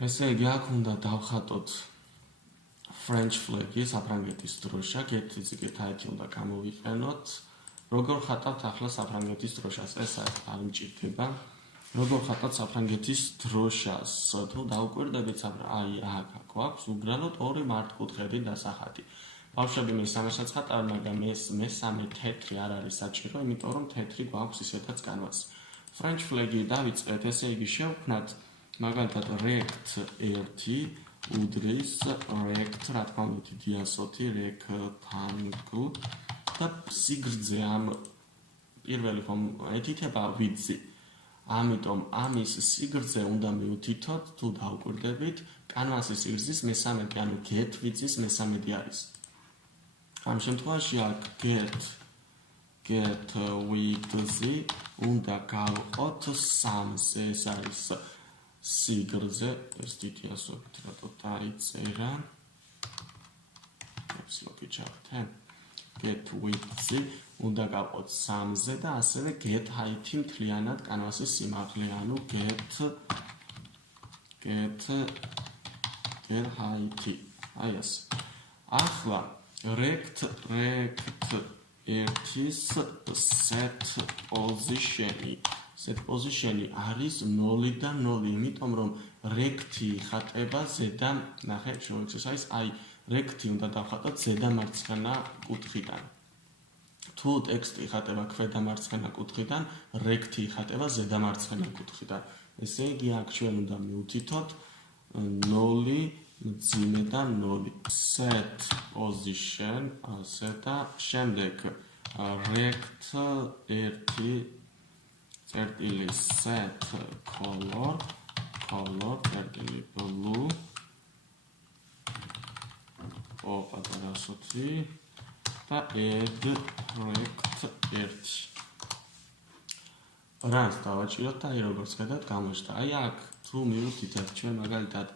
ესე იგი, აქ უნდა დავხატოთ French flag-ი, საფრანგეთის დროშა, გეტ აითი უნდა გამოვიყენოთ. როგორ ხატავთ ახლა საფრანგეთის დროშას? ეს არ მჭირდება. როგორ ხატავთ საფრანგეთის დროშას? თუ დაუკვირდებით, აი აქ გვაქვს უბრალოდ ორი მართკუთხედი დასახატი. ბავშვები მესამესაც ხატავენ, მაგრამ ეს მესამე თეთრი არ არის საჭირო, იმიტომ რომ თეთრი გვაქვს ისედაც კანვასი. French flag-ი დავიწყეთ, ესე იგი შევქმნათ მაგალითად rect 1 უდრის rect, რა თქმა უნდა, დიასოთი rectangle და სიგრძე ამ პირველი ხომ ეთითება ვიძი. ამიტომ ამის სიგრძე უნდა მივთითოთ, თუ დაუკვირდებით, კანვასის სიგრძის მესამედი, ანუ get ვიძის მესამედი არის. ამ შემთხვევაში აქ get width-ი უნდა გავყოთ 3-ზე, ეს არის სიგრძე, ეს დიასობით რატო დაიწერა. epsilon-ი ჩავთე. Get width-ი უნდა გავყოთ 3-ზე და ასევე get height-ი მთლიანად კანვასის სიმაღლე, ანუ get height-ი. აი ასე. ახლა rect 1-ის set position-ი არის 0-დან 0, იმიტომ რომ rect-ი ხატება ზედა, ნახე, შევეცეს აი rect-ი უნდა დავხატოთ ზედა მარცხენა კუთხიდან. თუ ტექსტი ხატება ქვედა მარცხენა კუთხიდან, rect-ი ხატება ზედა მარცხენა კუთხიდან. ესე იგი, აქ ჩვენ უნდა მივთითოთ 0 მძიმე და 0. Set position, ასე და შემდეგ rect 1 წერტილი set color წერტილი blue. პატარასოთი და add rect 1. რას დავაჭიროთ და აი როგორც ხედავთ გამოჩნდა. აი აქ თუ მივუთითებთ ჩვენ მაგალითად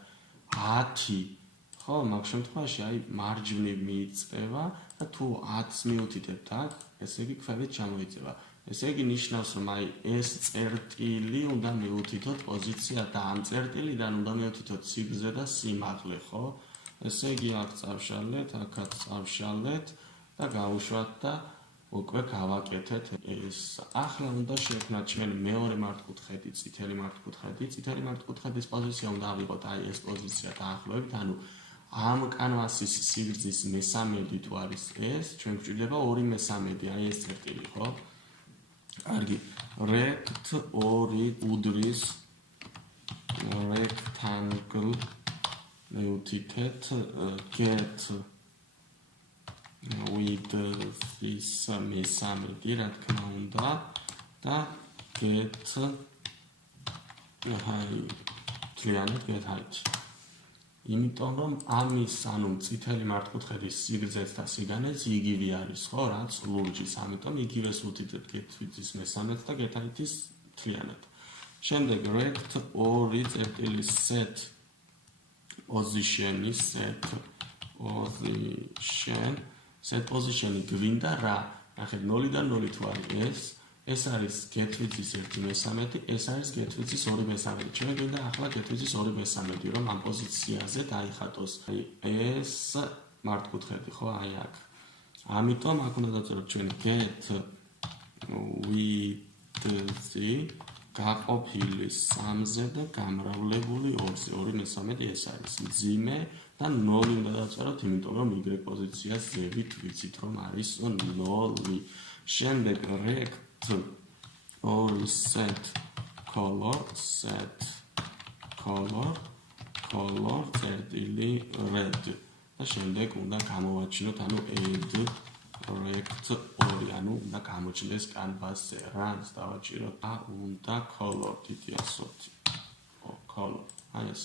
10, ხო, მაგ შემთხვევაში აი მარჯვნივ მიიწევა და თუ 10-ს მივუთითებთ აქ, ესე იგი ქვევით ჩამოიწევა. ესე იგი ნიშნავს, რომ აი ეს წერტილი უნდა მივუთითოთ პოზიცია და ამ წერტილიდან უნდა მივუთითოთ სიგრძე და სიმაღლე, ხო? ესე იგი აქ წავშალეთ, აქაც წავშალეთ და გავუშვათ და უკვე გავაკეთეთ ეს. ახლა უნდა შევქმნათ ჩვენი მეორე მართკუთხედი, წითელი მართკუთხედი. წითელი მართკუთხედის პოზიცია უნდა ავიღოთ აი ეს პოზიცია დაახლოებით, ანუ ამ კანვასის სიგრძის მესამედი თუ არის ეს, ჩვენ გვჭირდება 2/3, აი ეს წერტილი, ხო? კარგი. rect 2 უდრის rectangle მივთითეთ get width-ის მესამედი, რა თქმა უნდა და get height. იმიტომ რომ ამის, ანუ წითელი მართკუთხედის სიგრძეც და სიგანეც იგივე არის, ხო, რაც ლურჯის, ამიტომ იგივეს ვუთითებთ get width-ის მესამედს და get height-ის მთლიანად. შემდეგ rect 2 წერტილი set position-ი გვინდა რა? ნახეთ 0-დან 0 თუ არის ეს არის get width-ის 1/3, ეს არის get width-ის 2/3. ჩვენ გვინდა ახლა get width-ის 2/3, რომ ამ პოზიციაზე დაიხატოს ეს მართკუთხედი, ხო, აი აქ. ამიტომ აქ უნდა დავწეროთ ჩვენ get width-ი გაყოფილი 3-ზე და გამრავლებული 2-ზე. 2/3 ეს არის მძიმე და 0 უნდა დავწეროთ, იმიტომ რომ y პოზიციას ზევით ვიცით რომ არის 0. შემდეგ rect 2 set color წერტილი red და შემდეგ უნდა გამოვაჩინოთ, ანუ add rect 2, ანუ უნდა გამოჩნდეს კანვასზე. რას დავაჭიროთ? უნდა color დიასოთი. color. აი ეს.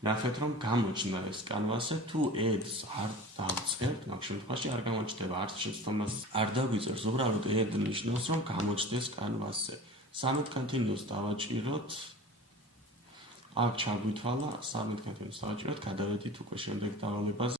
ნახეთ რომ გამოჩნდა ეს კანვასზე, თუ add-ს არ დავწერთ, მაგ შემთხვევაში არ გამოჩნდება, არც შეცდომას არ დაგვიწერს, უბრალოდ add ნიშნავს, რომ გამოჩნდეს კანვასზე. submit continuous დავაჭიროთ. აქ ჩაგვითვალა submit continuous დავაჭიროთ, გადავედით უკვე შემდეგ დავალებაზე.